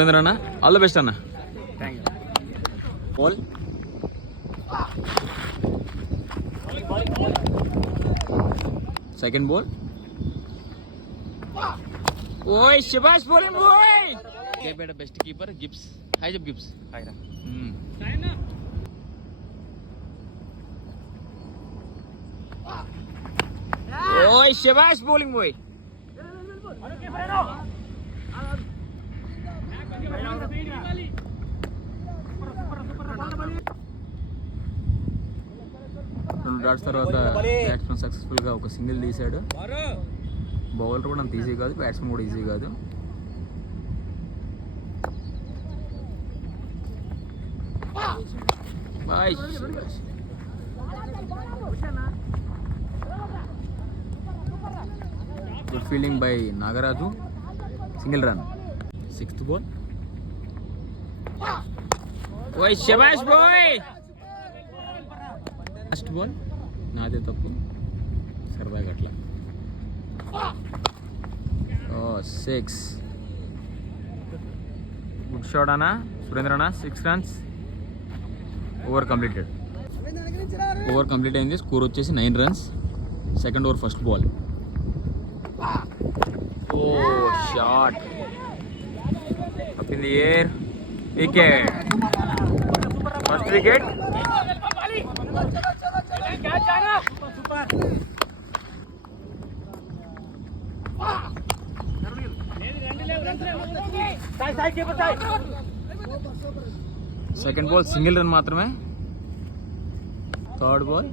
అన్న all the best అన్న. Ball second ball. ఓయ్ శబాష్ బౌలింగ్ బాయ్. కేపేట బెస్ట్ కీపర్ గిబ్స్. హై జబ్ గిబ్స్. హై రా. ఓయ్ శబాష్ బౌలింగ్ బాయ్. రెండు డాట్స్ తర్వాత బ్యాట్స్మెన్ సక్సెస్ఫుల్ గా ఒక సింగిల్ తీసాడు. బౌలర్ కూడా అంత ఈజీ కాదు, బ్యాట్స్మెన్ కూడా ఈజీ కాదు. Boy. Good fielding by Nagaraju. Single run. Sixth ball. ఓయ్ శబాష్ బాయ్. ఫస్ట్ బాల్ నాదే తప్పు, సరదాగా అట్లా. 6. గుడ్ షాట్ అన్న సురేంద్ర అన్న. 6 runs. Over completed. Over complete అయింది. స్కోర్ వచ్చేసి 9 runs. Second over first ball. Oh shot up in the air. Wicket. First wicket. Second ball single run మాత్రమే. Third ball.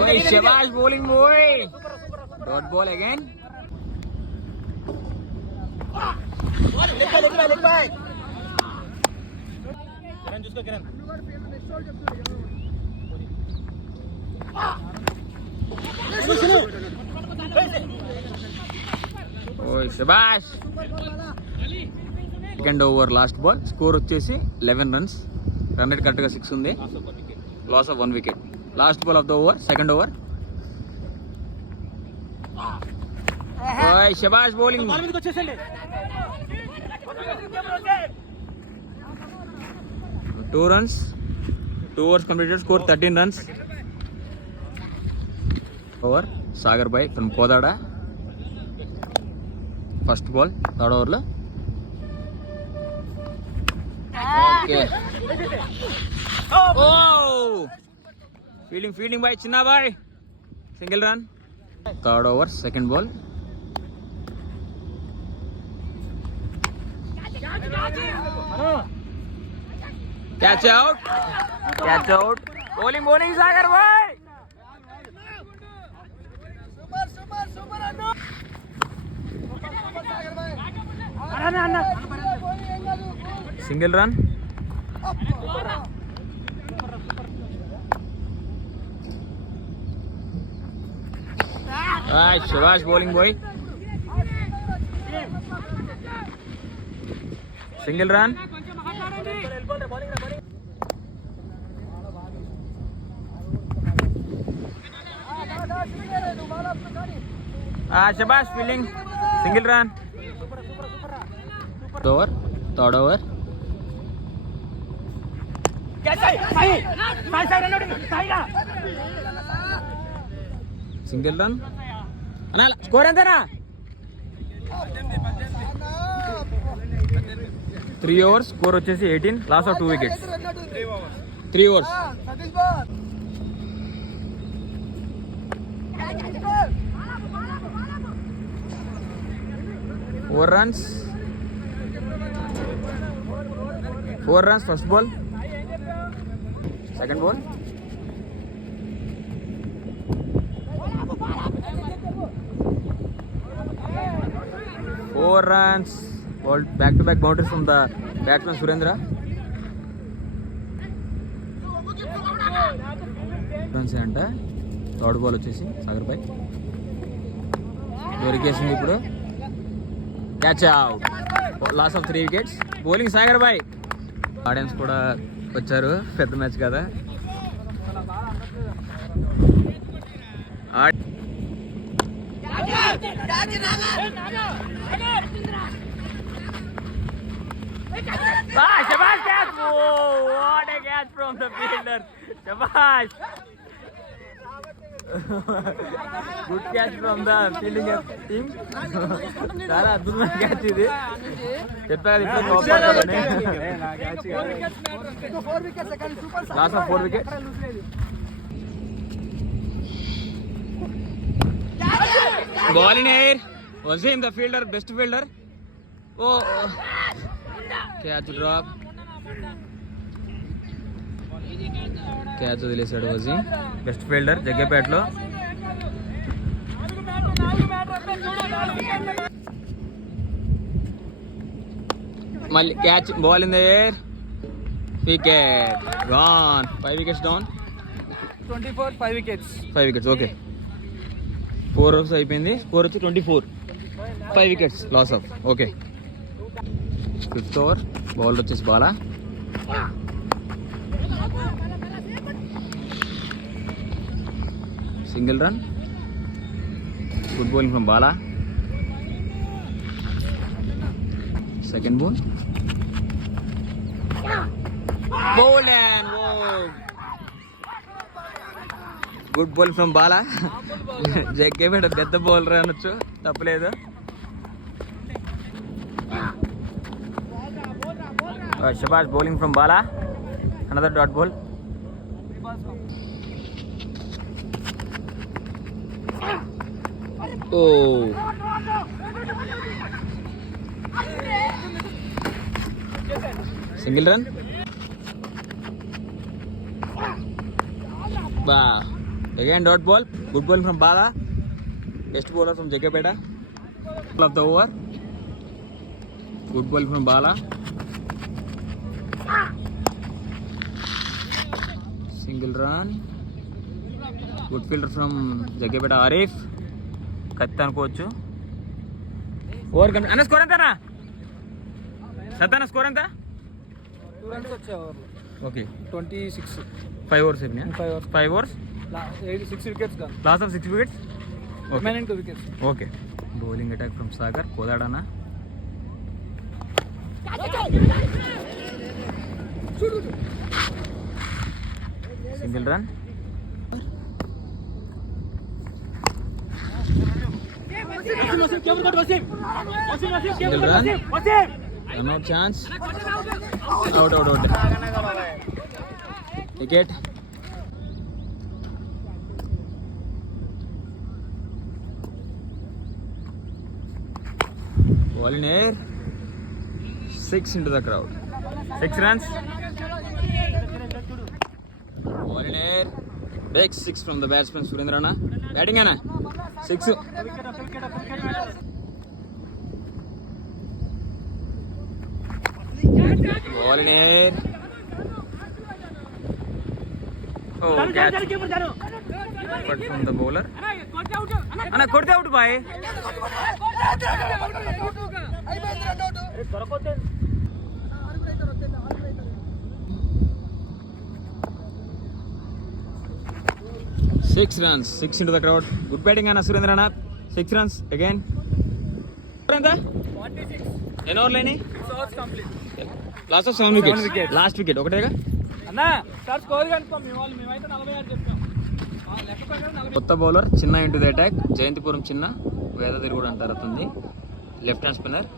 ఓయ్ శబాష్ bowling boy. Dot ball again. ఓయ్ శబాష్. Second over last ball. Score వచ్చేసి 11 runs. Run rate కరెక్ట్గా 6 ఉంది. Loss of 1 wicket. Last ball of the over. Second over. ఓయ్ శబాష్ బౌలింగ్. 2 runs. 2 overs completed. Score 13 runs. Over Sagar boy from Kodada. First ball third ఓవర్లో. Okay. Oh fielding boy చిన్న boy. Single run. Third over second ball. Catch out. Bowling Sagar boy. Single run. శబాష్ bowling boy. Single run. శబాష్ fielding. Single run. Over third over. Single run. అన్నా score ఎంతనా? 3 overs. Score వచ్చేసి 18. Loss of 2 wickets. 3 overs. 4 runs. 4 runs first ball. Second ball. 4 runs. Ball back to back boundaries from the batsman Surendra. runs అంట. Third ball వచ్చేసి Sagar boy దొరికేసింది ఇప్పుడు. Catch out. Loss of 3 wickets. Bowling Sagar boy. Audience కూడా వచ్చారు, పెద్ద మ్యాచ్ కదా. Shabash catch! Whoa, what a catch from the fielder! Shabash! Good catch from the fielding team. చాలా అద్భుతమైన క్యాచ్ ఇది. చెప్పారు ఇప్పుడు last of 4 wickets. Ball in air. Wasim the fielder, best fielder. Oh, catch drop. Catch వదిలేశాడు Wasim, best fielder జగ్గేపేటలో. మళ్ళీ catch, ball in the air, wicket gone. 5 wickets down. 24 5 wickets. 5 wickets okay. 4 overs అయిపోయింది, score వచ్చి 24. 5 wickets loss of. Okay, 5th over. Bowler వచ్చేసి Bala. Single run. Good bowling from Bala. Second bowl. Bowl and good bowl from Bala. Jaggepeta పెద్ద bowler అనొచ్చు, తప్పలేదు. Shabash bowling from Bala. Another dot ball. Oh. Single run. Bah. Again dot ball. Good ball from Bala. Best bowler from Jaggapeta. Ball of the over. Good ball from Bala. Single run. Good fielder from Jaggapeta Arif. కత్తి అనుకోవచ్చు. Over come. అన్న స్కోర్ ఎంతనా? సత్తన్న స్కోర్ ఎంత? 2 runs వచ్చే over. Okay, 26. 5 overs అయిపోయినా? 5 overs. 6 wickets గా. Loss of 6 wickets. Remaining 2 wickets. Okay, bowling attack from Sagar కోదాడనా. Single run. Single run. Run out chance. Out out out. Wicket. Ball in air. 6 into the crowd. 6 runs. Ball in air. Big 6 from the batsman Surendrana. Batting ana 6. Ball in air. Oh, catch. But from the bowler. Ana korte out bhai. 6 runs. 6 into the crowd. Good batting Anna Surendrana. 6 runs again. ఎంత? 46. ఎన్ని ఓవర్లు అయినాయి? 6 hours complete. Lost of 7 wickets. Last wicket ఒకటేగా. అన్నా sir score కనుక్కో. మేమైతే 46 చెప్తాం. లెక్క ప్రకారం 40. కొత్త బౌలర్ చిన్న ఇంటూ ది అటాక్. జయంతిపురం చిన్న, వేదగిరి కూడా అంటారు అతన్ని. Left hand spinner.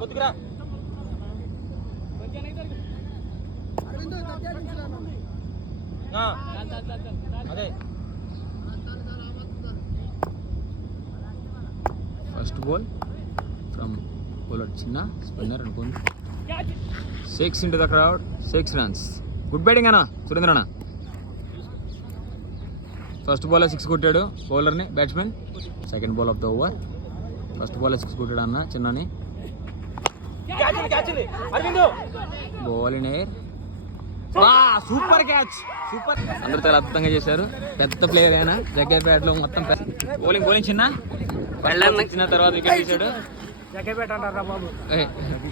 కొద్దిగా అదే ఫస్ట్ బాల్ ఫ్రమ్ బౌలర్ చిన్న, స్పిన్నర్ అనుకోండి. 6 into the crowd. 6 runs. Good batting అన్న సురేంద్రన్న. ఫస్ట్ బాల్ 6 కొట్టాడు బౌలర్ని, batsmen. Second ball of the over. First ball 6 కొట్టాడు అన్న చిన్నని. Ball in air. Super catch, super. అందరూ చాలా అద్భుతంగా చేశారు. పెద్ద ప్లేయర్ అయినా జగ్గేపేటలో మొత్తం బౌలింగ్ చిన్న చిన్న తర్వాత వికెట్ తీశాడు. జగ్గేపేట అంటారా బాబు.